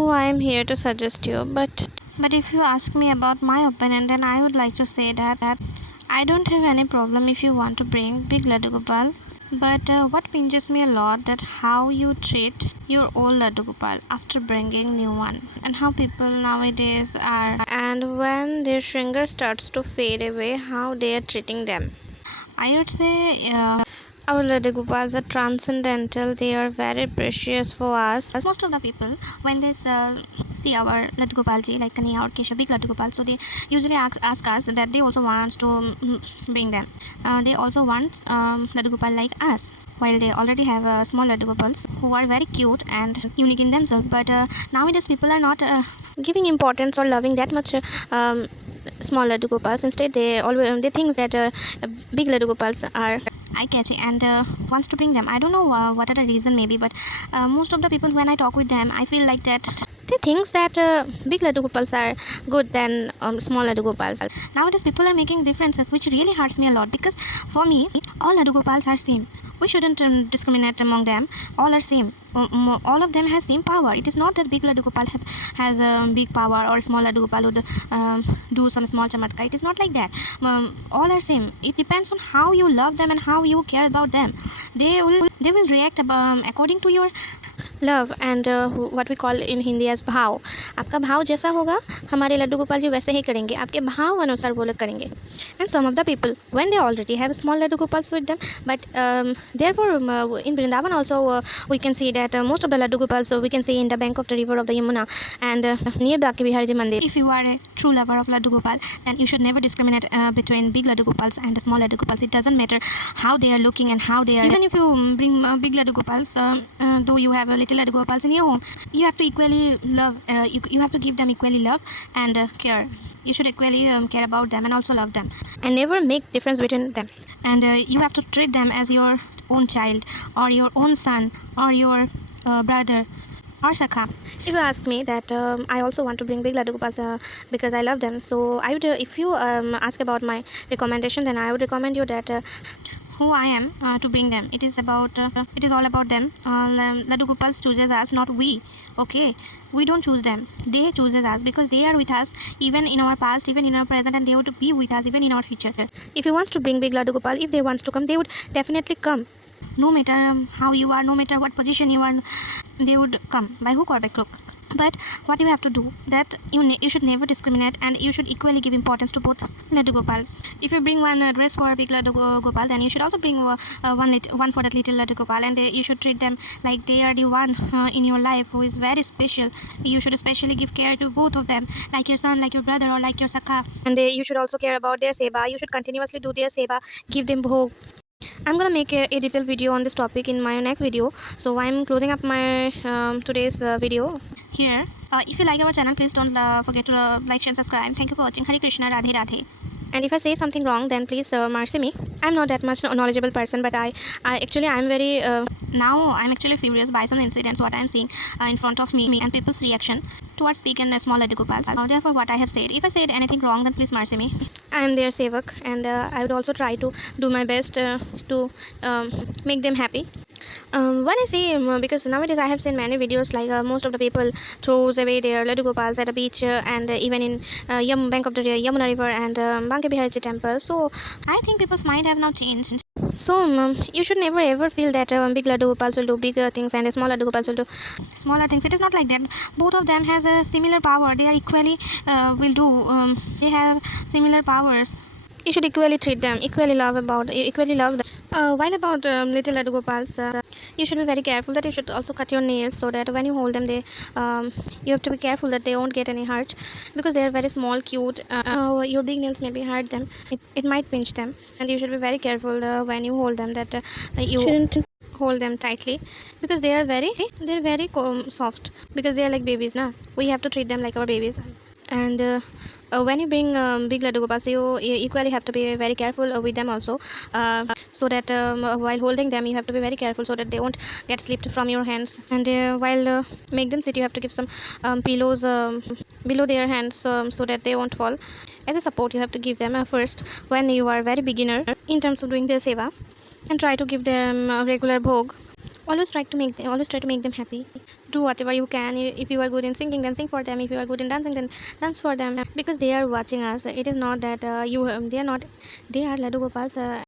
who I am here to suggest you. But if you ask me about my opinion, then I would like to say that I don't have any problem if you want to bring Big Laddugopal. But what pinches me a lot that how you treat your old Laddugopal after bringing new one, and how people nowadays are, and when their shringer starts to fade away, how they are treating them. I would say our Laddugopals are transcendental. They are very precious for us. Most of the people, when they see our Laddugopalji, like Kaniya or Kesha, Big Laddugopal, so they usually ask us that they also want to bring them. They also want Laddugopal like us. While they already have small Laddugopals who are very cute and unique in themselves, but nowadays people are not giving importance or loving that much small Laddugopals. Instead, they think that big Laddugopals are eye catchy and wants to bring them. I don't know what are the reason maybe, but most of the people when I talk with them, I feel like that they think that big Laddugopals are good than small Laddugopals. Nowadays people are making differences, which really hurts me a lot, because for me all Laddugopals are same. We shouldn't discriminate among them. All are same. All of them has same power. It is not that big Laddugopal has a big power or small Laddugopal would do some small chamatkar. It is not like that. All are same. It depends on how you love them and how you care about them. They will react according to your love and what we call in Hindi as भाव. आपका भाव जैसा होगा हमारे लड्डू गोपाल जी वैसे ही करेंगे. आपके भाव अनुसार वो लोग करेंगे. And some of the people when they already have small Laddu Gopals with them, but therefore in Vrindavan also we can see that most of the Laddu Gopals we can see in the bank of the river of the Yamuna and near Banke Bihari जी मंदिर. If you are a true lover of Laddu Gopal, then you should never discriminate between big Laddu Gopals and the small Laddu Gopals. It doesn't matter how they are looking and how they are. Even if you bring big Laddu Gopals, though you have a little Laddu Gopals in your home, you have to equally love. You have to give them equally love and care. You should equally care about them and also love them, and never make difference between them. And you have to treat them as your own child or your own son or your brother or Sakha. If you ask me that I also want to bring big Laddu Gopals because I love them, so I would if you ask about my recommendation, then I would recommend you that who I am to bring them. It is all about them. Laddu Gopals chooses us, not we. Okay, we don't choose them. They chooses us because they are with us even in our past, even in our present, and they would be with us even in our future. If you want to bring big Laddu Gopal, if they wants to come, they would definitely come. No matter how you are, no matter what position you are, they would come by hook or by crook. But what you have to do, that you should never discriminate, and you should equally give importance to both Laddu Gopals. If you bring one dress for a big Laddu Gopal, then you should also bring one for that little Laddu Gopal, and you should treat them like they are the one in your life who is very special. You should especially give care to both of them, like your son, like your brother, or like your Sakha. And you should also care about their seva. You should continuously do their seva, give them bhog. I'm gonna make a detailed video on this topic in my next video, so I'm closing up my today's video here. If you like our channel, please don't forget to like, share, subscribe. Thank you for watching. Hare Krishna, Radhe Radhe. And if I say something wrong, then please mercy me. I'm not that much knowledgeable person, but I'm very now I'm actually furious by some incidents what I'm seeing in front of me and people's reaction towards speaking small Laddu Gopals. Therefore, what I have said, if I said anything wrong, then please mercy me. I am their sevak, and I would also try to do my best to make them happy. When I see, because nowadays I have seen many videos like most of the people throws away their Laddu Gopals at a beach and even in bank of the Yamuna river and Banke Biharji temple. So I think people's mind have now changed. So you should never ever feel that big Laddu Gopals will do bigger things and small Laddu Gopals will do smaller things. It is not like that. Both of them has a similar power. They are equally will do. They have similar powers. You should equally treat them, equally love them. While about little Laddu Gopals, you should be very careful that you should also cut your nails, so that when you hold them, you have to be careful that they won't get any hurt, because they are very small, cute. Your big nails maybe hurt them. It might pinch them, and you should be very careful when you hold them that you shouldn't hold them tightly, because they're very soft, because they are like babies, na. We have to treat them like our babies. And when you bring big Laddu Gopals, you equally have to be very careful with them also, so that while holding them you have to be very careful so that they won't get slipped from your hands. And while make them sit, you have to give some pillows below their hands, so that they won't fall. As a support, you have to give them first when you are very beginner in terms of doing their seva, and try to give them regular bhog. Always try to make them happy. do whatever you can. If you are good in singing, then sing for them. If you are good in dancing, then dance for them, because they are watching us. It is not that they are not, they are Ladugopals,